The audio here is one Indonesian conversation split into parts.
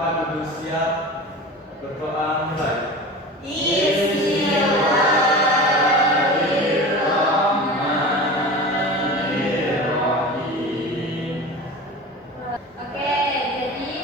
cepat duduk siap, berdoa mulai. Oke, jadi ini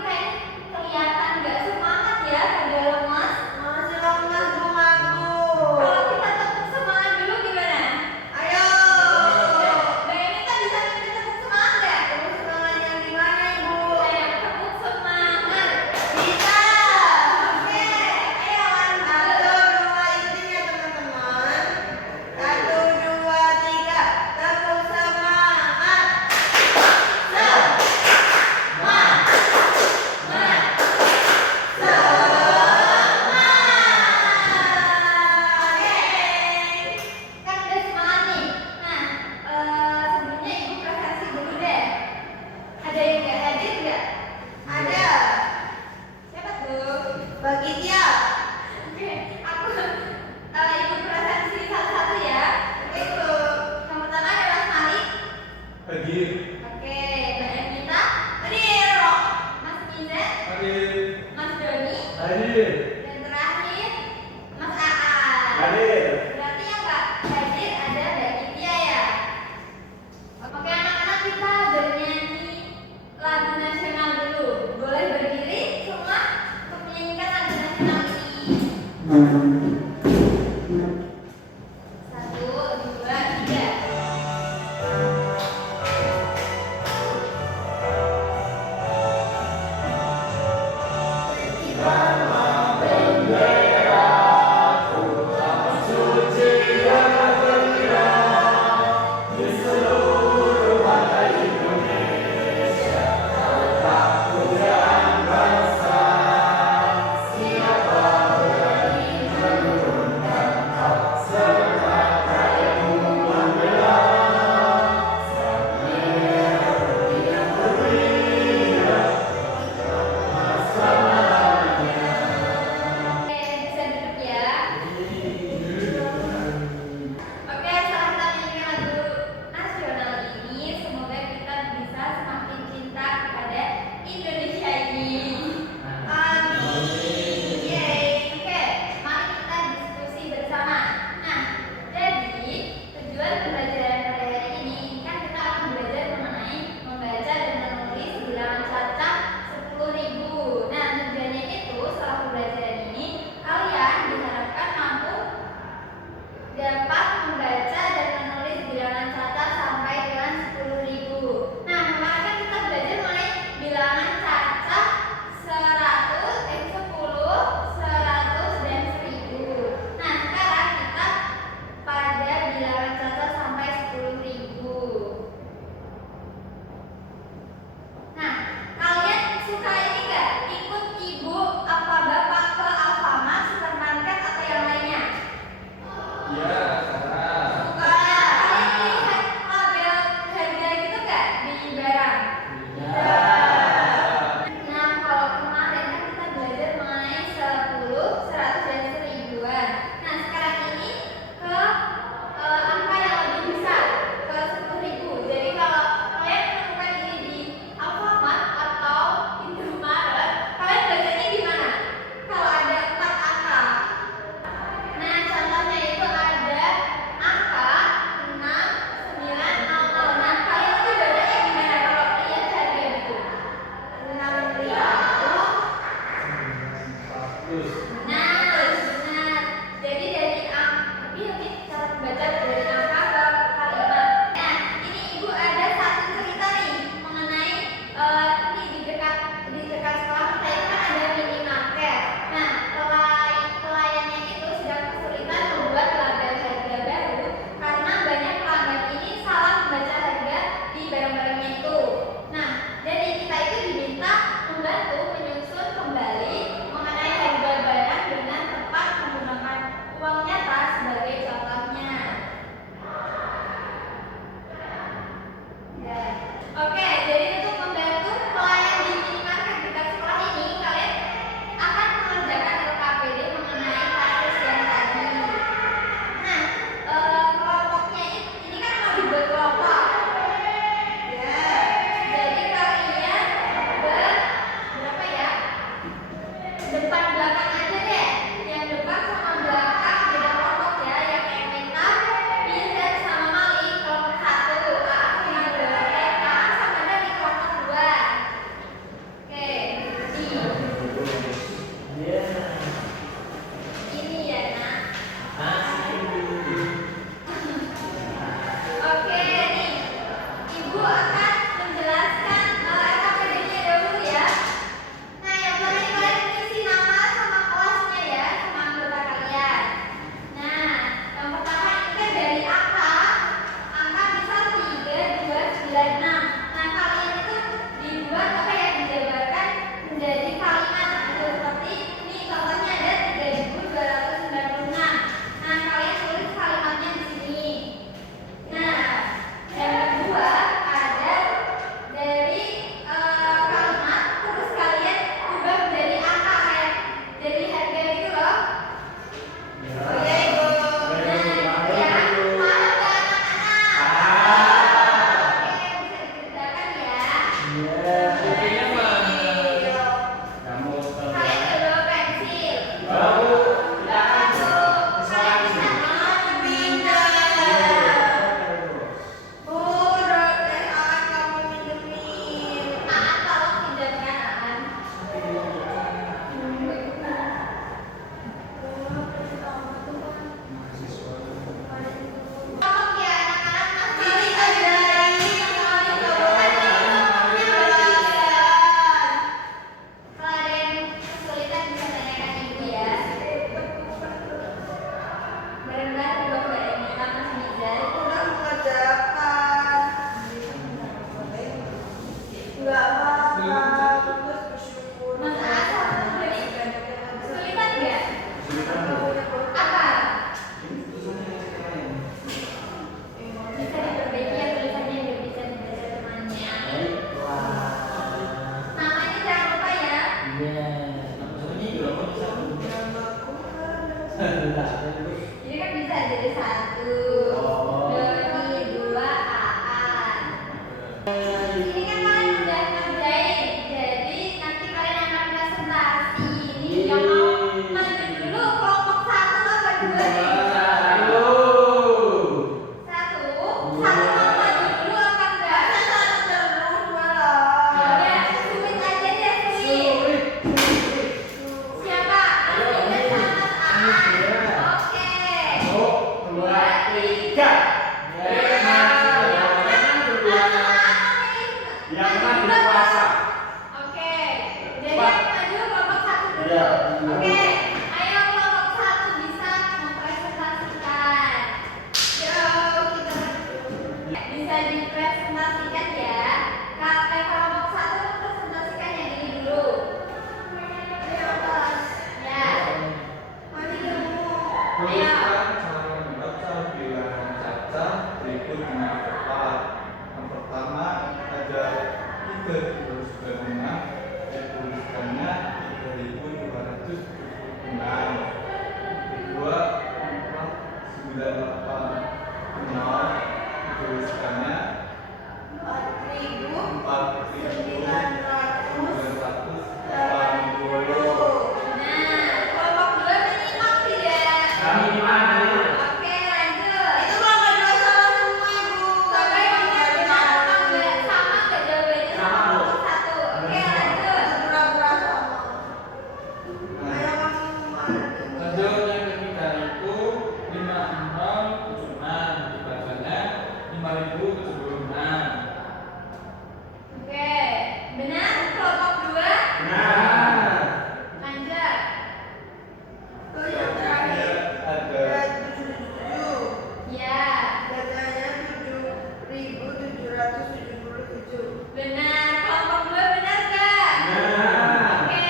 kayak kelihatan nggak semangat ya, pada lemas. Masih lemas dong aku. Kalau kita tepuk semangat dulu gimana? Ayo. Mbak Emita bisa minta tepuk semangat nggak? Tepuk semangat yang gimana Ibu? Saya tepuk semangat. Bisa. Oke. Ayo lanjut. 1, 2, izin ya teman-teman. 1, 2, 3. Tepuk semangat. Kan udah semangat nih. Nah, sebelumnya Ibu presentasi dulu deh. Ada yang nggak hadir nggak? Ada. Siapa tuh? Bagi dia. Oke, aku Ibu presentasi satu-satu ya. Itu. Yang pertama ada Mas Malik. Hadir. Oke, Mbak Emita. Hadir. Mas Mizet. Hadir. Mas Doni. Hadir. Dan terakhir Mas Aan. Hadir. Berarti yang nggak hadir ada Mbak Kitia ya. Oke anak-anak, kita bernyanyi lagu nasional dulu. Boleh berdiri semua untuk menyanyikan lagu nasional ini. 1, 2, 3. Kita Jadi kan bisa jadi 1, Oh. Doni, 2, Aan. Ini kan kalian udah ngerjain, jadi nanti kalian akan presentasi. Ini yang mau maju dulu kelompok 1 apa 2 nih? Ayo. 1 mau maju dulu apa enggak? Ya, sulit aja deh, sulit. Siapa? Anies dan sama Mas Aan. Oke. 1, 2, 3. Yang menang berkuasa. Oke. Jadi yang maju kelompok 1 dulu. Iya. Oke. Ayo kelompok 1 bisa mempresentasikan. Bisa dipresentasikan ya. Kelompok 1 mempresentasikan yang ini dulu. Ya. Tuliskan cara membaca bilangan caca berikut dengan tepat. Yang pertama ada 3.206, dituliskannya 3.276. Kedua 4.980, dituliskannya 4.980. Nah, kelompok 2 menyimak tidak? Oke, lanjut. Sampai ingat benar apa enggak? Sama enggak jawabannya sama kelompok 1? Oke, lanjut. Lanjut yang ketiga itu 5076, dibacanya 5076. Oke, benar kelompok 2? Lanjut. Selanjutnya ada Ya, benar kelompok 2 benar enggak? Oke.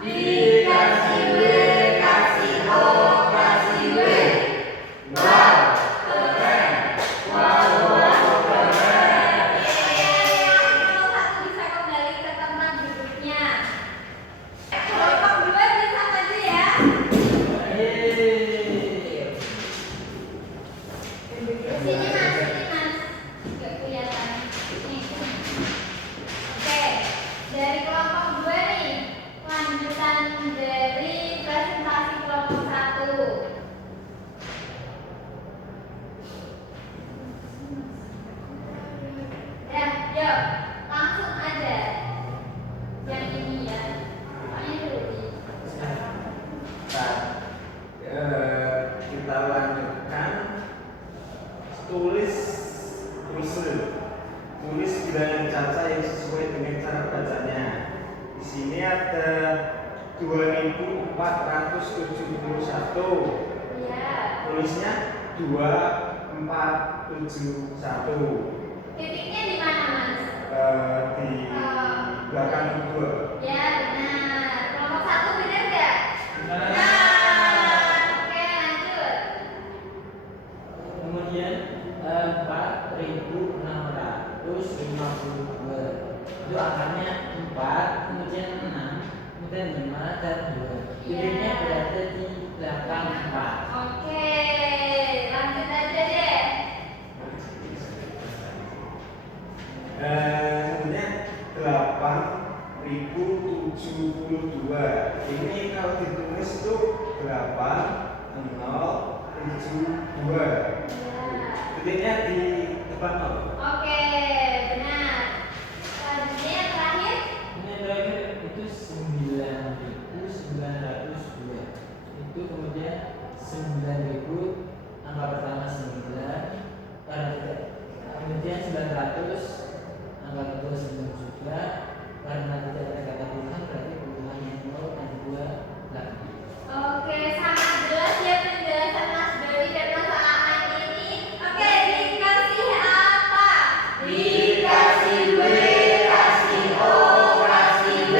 Dikasih W, kasih O, kasih W. Wow, keren. Wow, keren. Kelompok 1 bisa kembali ke tempat duduknya. Kelompok 2 bisa maju ya. Sini mas. Nggak kelihatan. Nih. Oke, dari kelompok 2 nih, lanjutan dari presentasi kelompok 1. Ya, yuk, langsung aja. Yang ini ya. Soalnya dulu. Kita lanjutkan tulis bilangan caca yang sesuai dengan cara bacanya. Di sini ada 2471. Ya. Tulisnya 2471. Titiknya di mana, Mas? Di belakang 2. Ya, benar. Kelompok 1 benar nggak? Benar. Oke, lanjut. Kemudian 4.652 itu angkanya 4, kemudian 6, kemudian 5 dan 2. Titiknya berada di belakang 4. Oke, lanjut aja deh. Kemudian 8.072. Ini kalau ditulis itu 8072. Titiknya di depan 0. Oke, benar. Selanjutnya yang terakhir. Ini yang terakhir itu 9.902. Itu kemudian 9.000, angka pertama 9, kemudian 900, angka kedua 9 juga. Karena tidak ada kata puluhan, berarti puluhan yang 0 dan 2 lagi. Oke, sangat jelas ya penjelasan Mas Dodi dan Mas Aan ini. Oke, dikasih apa? Dikasih W, kasih O, kasih W.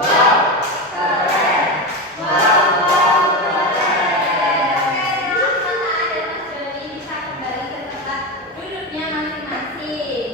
Wow, keren. Wow, keren. Oke, Mas Aan dan Mas Dodi bisa kembali ke tempat duduknya masing-masing.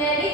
Jadi